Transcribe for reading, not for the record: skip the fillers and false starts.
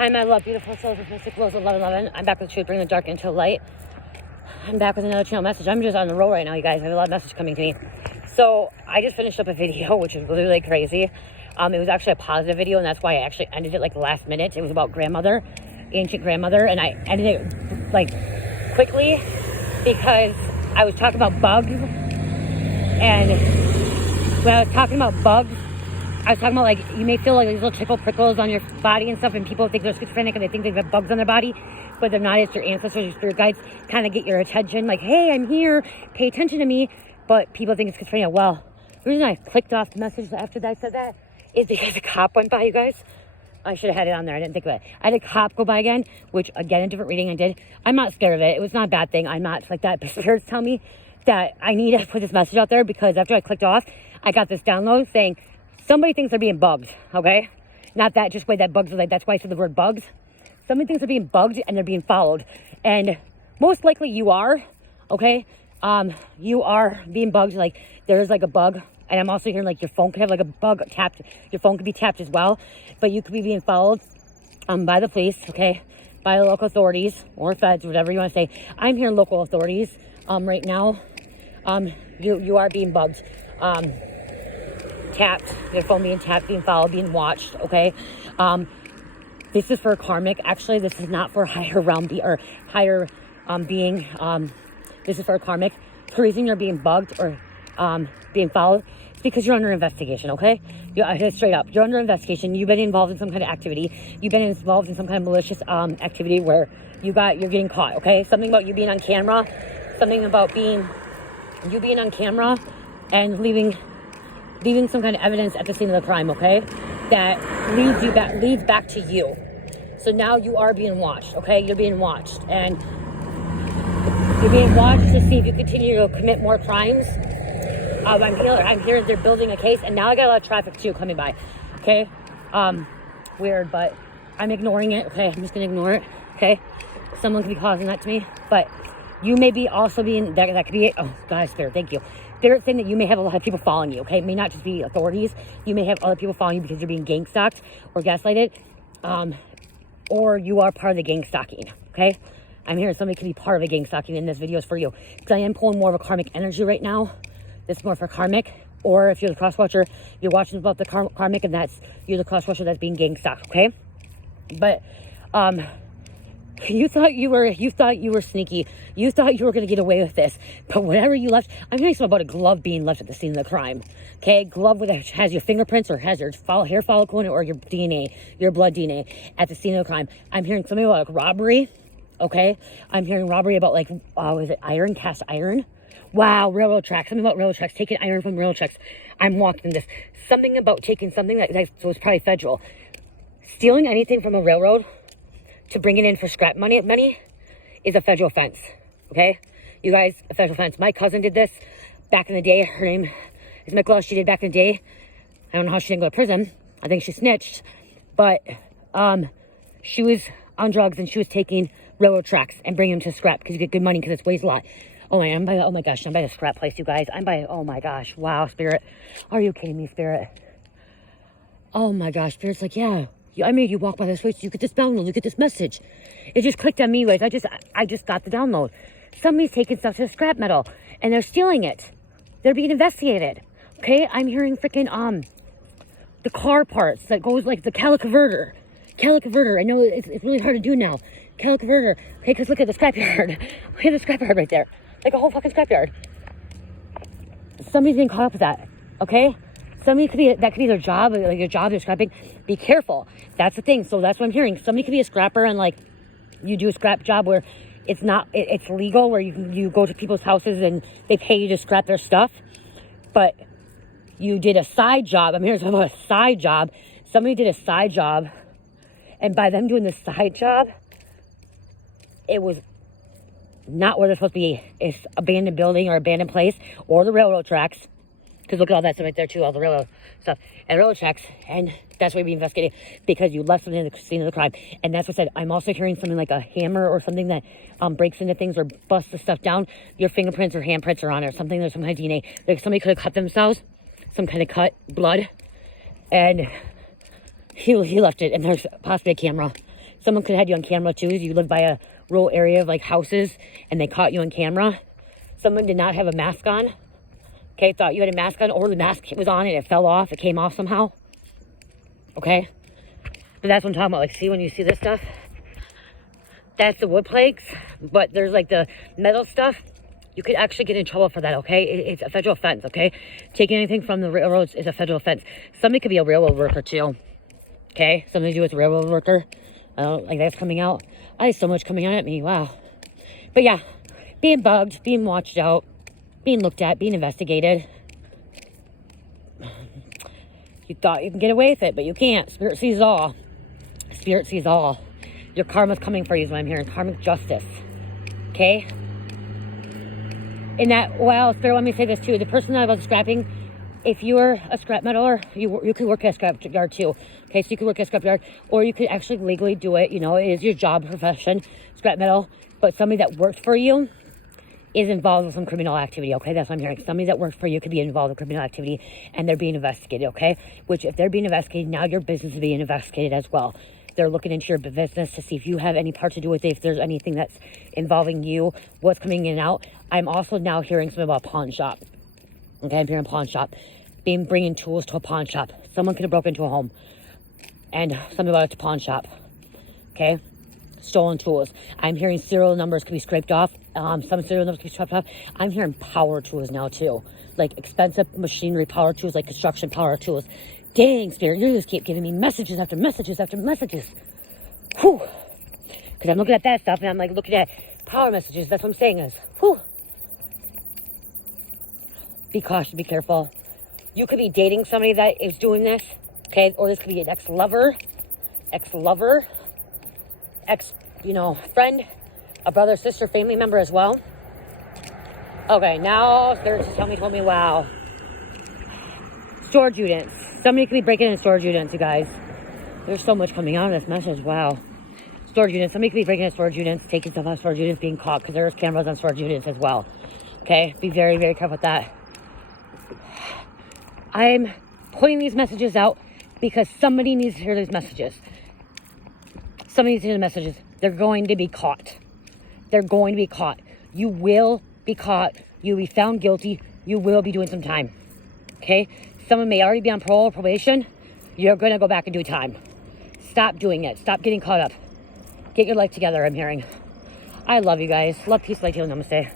Hi, my love, beautiful souls of Mystic Rose 1111. I'm back with Truth, bringing the dark into light. I'm back with another channel message. I'm just on the roll right now, you guys. I have a lot of messages coming to me. So, I just finished up a video, which is literally crazy. It was actually a positive video, and that's why I actually ended it like the last minute. It was about grandmother, ancient grandmother, and I ended it like quickly because I was talking about bugs. And when I was talking about bugs, I was talking about, like, you may feel like these little tickle prickles on your body and stuff, and people think they're schizophrenic and they think they've got bugs on their body, but they're not. It's your ancestors, your spirit guides, kind of get your attention, like, hey, I'm here, pay attention to me, but people think it's schizophrenia. Well, the reason I clicked off the message after that I said that is because a cop went by, you guys. I should have had it on there. I didn't think of it. I had a cop go by again, which, again, a different reading I did. I'm not scared of it. It was not a bad thing. I'm not like that, but spirits tell me that I need to put this message out there because after I clicked off, I got this download saying, somebody thinks they're being bugged, okay? Not that just way that bugs are like, that's why I said the word bugs. Somebody thinks they're being bugged and they're being followed. And most likely you are, okay? You are being bugged, like there is like a bug. And I'm also hearing like your phone could have like a bug tapped. Your phone could be tapped as well. But you could be being followed by the police, okay? By the local authorities or feds, whatever you want to say. I'm hearing local authorities right now. You are being bugged. Tapped, your phone being tapped, being followed, being watched, okay? This is for karmic. Actually, this is not for higher realm or higher being. This is for karmic. The reason you're being bugged or being followed is because you're under investigation, okay? You're straight up. You're under investigation. You've been involved in some kind of activity. You've been involved in some kind of malicious activity where you're getting caught, okay? Something about you being on camera. Something about you being on camera and leaving some kind of evidence at the scene of the crime, okay? That leads back to you. So now you are being watched, okay? You're being watched. And you're being watched to see if you continue to commit more crimes. I'm hearing they're building a case, and now I got a lot of traffic too coming by, okay? Weird, but I'm ignoring it, okay? I'm just gonna ignore it, okay? Someone could be causing that to me, but you may be also being, that could be it. Oh, God, Spirit, thank you. Spirit saying that you may have a lot of people following you, okay? It may not just be authorities. You may have other people following you because you're being gang stalked or gaslighted, or you are part of the gang stalking, okay? I'm hearing somebody could be part of a gang stalking, and this video is for you. Because I am pulling more of a karmic energy right now. This is more for karmic, or if you're the cross watcher, you're watching about the karmic, and you're the cross watcher that's being gang stalked, okay? But, you thought you were sneaky. You thought you were going to get away with this. But whatever you left, I'm hearing something about a glove being left at the scene of the crime. Okay? Glove has your fingerprints or has your hair follicle in it or your DNA, your blood DNA at the scene of the crime. I'm hearing something about like robbery. Okay? I'm hearing robbery about like, is it iron? Cast iron? Wow, railroad tracks. Something about railroad tracks. Taking iron from railroad tracks. I'm walking this. Something about taking something that was probably federal. Stealing anything from a railroad to bring it in for scrap money is a federal offense, okay? You guys, a federal offense. My cousin did this back in the day. Her name is Nicola. She did back in the day. I don't know how she didn't go to prison. I think she snitched. But she was on drugs and she was taking railroad tracks and bringing them to scrap because you get good money because it weighs a lot. Oh my gosh, I'm by the scrap place, you guys. Oh my gosh, wow, Spirit. Are you kidding me, Spirit? Oh my gosh, Spirit's like, yeah. I made you walk by this way so you get this download, you get this message. It just clicked on me, guys. I just got the download. Somebody's taking stuff to the scrap metal, and they're stealing it. They're being investigated. Okay, I'm hearing freaking the car parts that goes like the caliconverter. Caliconverter. I know it's really hard to do now. Caliconverter. Okay, because look at the scrapyard. Look at the scrapyard right there. Like a whole fucking scrapyard. Somebody's being caught up with that. Okay. Somebody that could be their job, like your job is scrapping. Be careful. That's the thing. So that's what I'm hearing. Somebody could be a scrapper and like you do a scrap job where it's legal, where you go to people's houses and they pay you to scrap their stuff. But you did a side job. I'm hearing about a side job. Somebody did a side job, and by them doing the side job, it was not where they're supposed to be. It's abandoned building or abandoned place or the railroad tracks. Because look at all that stuff right there too, all the railroad stuff and railroad tracks, and that's why we investigated because you left something in the scene of the crime. And that's what I said. I'm also hearing something like a hammer or something that breaks into things or busts the stuff down. Your fingerprints or handprints are on it, or something. There's some kind of DNA. Like somebody could have cut themselves, some kind of cut, blood, and he left it. And there's possibly a camera Someone could have had you on camera too. You live by a rural area of like houses and they caught you on camera. Someone did not have a mask on. Okay, thought you had a mask on, or the mask was on and it fell off. It came off somehow. Okay? But that's what I'm talking about. Like, see, when you see this stuff, that's the wood planks. But there's like the metal stuff. You could actually get in trouble for that, okay? It's a federal offense, okay? Taking anything from the railroads is a federal offense. Somebody could be a railroad worker too. Okay? Something to do with a railroad worker. I don't like that's coming out. I have so much coming out at me. Wow. But yeah, being bugged, being watched out, being looked at, being investigated. You thought you can get away with it, but you can't. Spirit sees all. Spirit sees all. Your karma's coming for you is what I'm hearing. Karmic justice. Okay? And that, well, Spirit, let me say this too. The person that I was scrapping, if you were a scrap metaler, you could work at a scrap yard too. Okay, so you could work at a scrap yard, or you could actually legally do it. You know, it is your job profession, scrap metal. But somebody that worked for you is involved with some criminal activity, okay? That's what I'm hearing. Somebody that works for you could be involved with criminal activity, and they're being investigated, okay? Which, if they're being investigated, now your business is being investigated as well. They're looking into your business to see if you have any part to do with it, if there's anything that's involving you, what's coming in and out. I'm also now hearing something about a pawn shop. Okay, I'm hearing pawn shop. Bringing tools to a pawn shop. Someone could have broken into a home. And something about a pawn shop. Okay? Stolen tools. I'm hearing serial numbers could be scraped off. Some serial numbers could be scraped off. I'm hearing power tools now too. Like expensive machinery power tools, like construction power tools. Dang, Spirit, you just keep giving me messages after messages after messages. Whew. Because I'm looking at that stuff and I'm like looking at power messages. That's what I'm saying is, whew. Be cautious, be careful. You could be dating somebody that is doing this, okay? Or this could be an ex-lover, friend, a brother, sister, family member as well. Okay, now Spirit just told me, wow. Storage units. Somebody could be breaking into storage units, you guys. There's so much coming out of this message, wow. Storage units. Somebody could be breaking into storage units, taking stuff out of storage units, being caught, because there's cameras on storage units as well. Okay, be very, very careful with that. I'm putting these messages out because somebody needs to hear these messages. Somebody needs to hear the messages. They're going to be caught. They're going to be caught. You will be caught. You'll be found guilty. You will be doing some time. Okay? Someone may already be on parole or probation. You're going to go back and do time. Stop doing it. Stop getting caught up. Get your life together, I'm hearing. I love you guys. Love, peace, light, healing. Namaste.